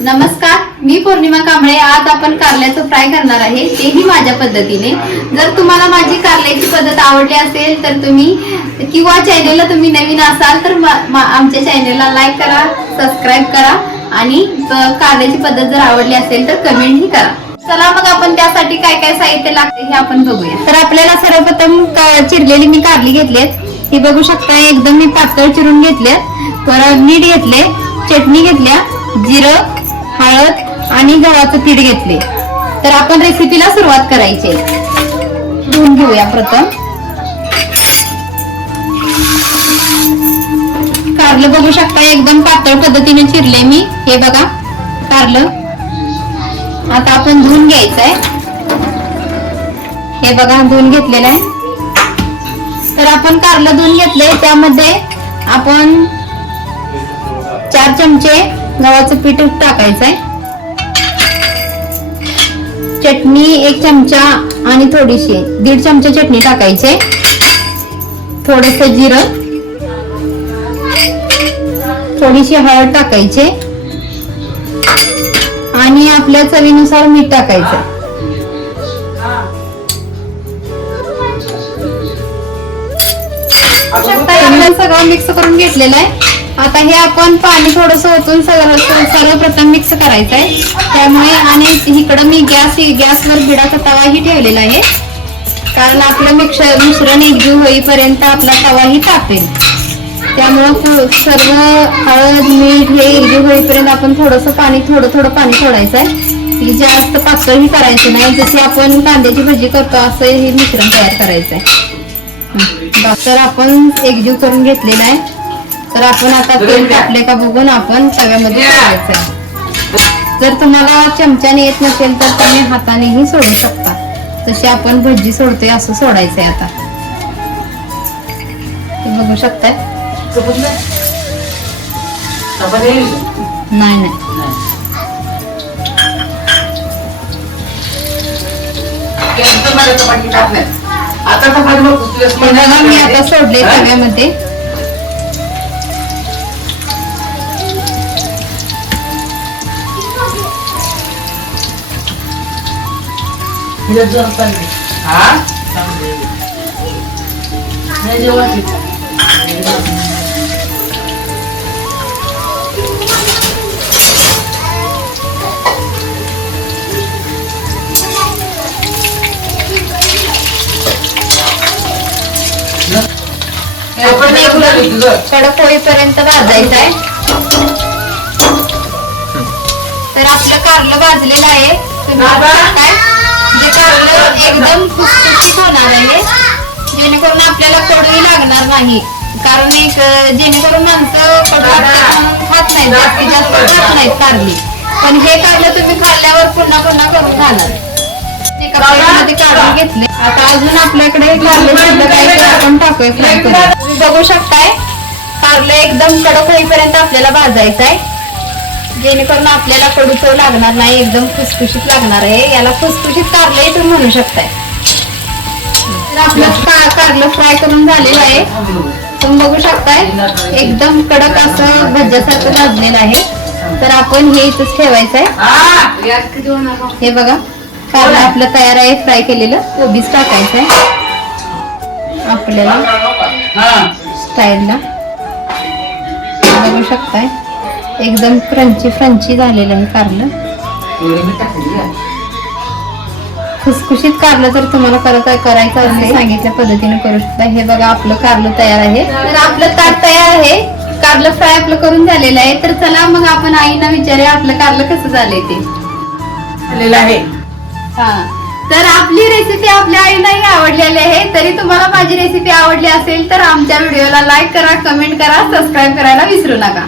नमस्कार, मी पौर्णिमा कांबळे. आज आपण कारल्याचं फ्राय करणार आहे, तेही माझ्या पद्धतीने. जर तुम्हाला माझी कारल्याची पद्धत आवडली असेल तर तुम्ही किंवा चॅनेलला तुम्ही नवीन असाल तर आमच्या चॅनेलला लाईक करा, सबस्क्राईब करा आणि कारल्याची पद्धत जर आवडली असेल तर कमेंटही करा. चला मग आपण त्यासाठी काय काय साहित्य लागते हे आपण बघूया. तर आपल्याला सर्वप्रथम चिरलेली मी कारली घेतलीत. ही बघू शकता, एकदम मी पातळ चिरून घेतल्यात. परत मीठ घेतले, चटणी घेतल्या, जिरं, हळद आणि गव्हाचं पीठ घेतले. तर आपण रेसिपीला सुरुवात करायची. धुवून घेऊया प्रथम. कारलं बघू शकता, एकदम पातळ पद्धतीने चिरले मी. हे बघा कारलं. आता आपण धुवून घ्यायचंय. हे बघा धुवून घेतलेलं आहे. तर आपण कारलं धुवून घेतलंय. त्यामध्ये आपण 4 चमचे गव्हाचं पीठ टाकायचंय, चटणी 1 चमचा आणि थोडीशी 1.5 चमचा चटणी टाकायचे, थोडस जिरं, थोडीशी हळद टाकायचे आणि आपल्या चवीनुसार मीठ टाकायचं. सगळं मिक्स करून घेतलेलं आहे. आता हे आपण पाणी थोडस ओतून सर्वप्रथम मिक्स करायचंय. त्यामुळे आणि इकडं मी गॅसवर भिडाचा तवाही ठेवलेला आहे, कारण आपलं मिश्रण एकजीव होईपर्यंत आपला तवाही तापेल. त्यामुळं सर्व हळद मीठ हे एकजीव होईपर्यंत आपण थोडं पाणी सोडायचंय. जास्त पातळही करायचं नाही, जसे आपण कांद्याची भजी करतो असं हे मिश्रण तयार करायचंय. तर आपण एकजीव करून घेतलेला आहे. तर आपण आता तेल टाकले का बघून आपण तव्यामध्ये सोडायचंय. जर तुम्हाला चमच्याने येत नसेल तर तुम्ही हातानेही सोडू शकता, जशी आपण भजी सोडतोय असं सोडायचंय. आता बघू शकताय. नाही नाही मी आता सोडले तव्यामध्ये. कडक होईपर्यंत भाजायचं आहे. तर आपलं कारलं भाजलेलं आहे. तुम्ही काय जे कारलं एकदम खुसखुशीत होणार आहे, जेणेकरून आपल्याला कडूही लागणार नाही. कारण जेणेकरून माणसं कडू खात नाहीत, जास्तीत जास्त खात नाहीत कारली. पण हे कारलं तुम्ही खाल्ल्यावर पुन्हा करून खाणार. मध्ये काढून घेतले. आता अजून आपल्याकडे कारले शिल्लक आहे, ते आपण टाकूया फ्राय करून. तुम्ही बघू शकताय, कारलं एकदम कडक होईपर्यंत आपल्याला भाजायचं आहे, जेणेकरून आपल्याला कडू चव लागणार नाही, एकदम खुसखुशीत लागणार आहे. याला खुसखुशीत कारलंही तुम्ही म्हणू शकताय. आपलं कारलं फ्राय करून झालेलं आहे. तुम्ही बघू शकताय, एकदम कडक असं भज्यासारखं भाजलेलं आहे. तर आपण हे इथंच ठेवायचं आहे. हे बघा कारलं आपलं तयार आहे फ्राय केलेलं. कोबीज टाकायचं आहे आपल्याला स्टाईलला. बघू शकताय, एकदम फ्रंची झालेलं आहे कारलं. खुसखुशीत कारलं जर तुम्हाला करायचं असेल सांगितल्या पद्धतीने करू शकता. हे बघा आपलं कारलं तयार आहे. तर आपलं ताट तयार आहे. कारलं फ्राय आपलं करून झालेलं आहे. तर चला मग आपण आईना विचारूया आपलं कारलं कसं झालंय ते. झालेलं आहे. तर आपली रेसिपी आपल्या आईलाही आवडलेली आहे. तरी तुम्हाला माझी रेसिपी आवडली असेल तर आमच्या व्हिडिओला लाईक करा, कमेंट करा, सबस्क्राईब करायला विसरू नका.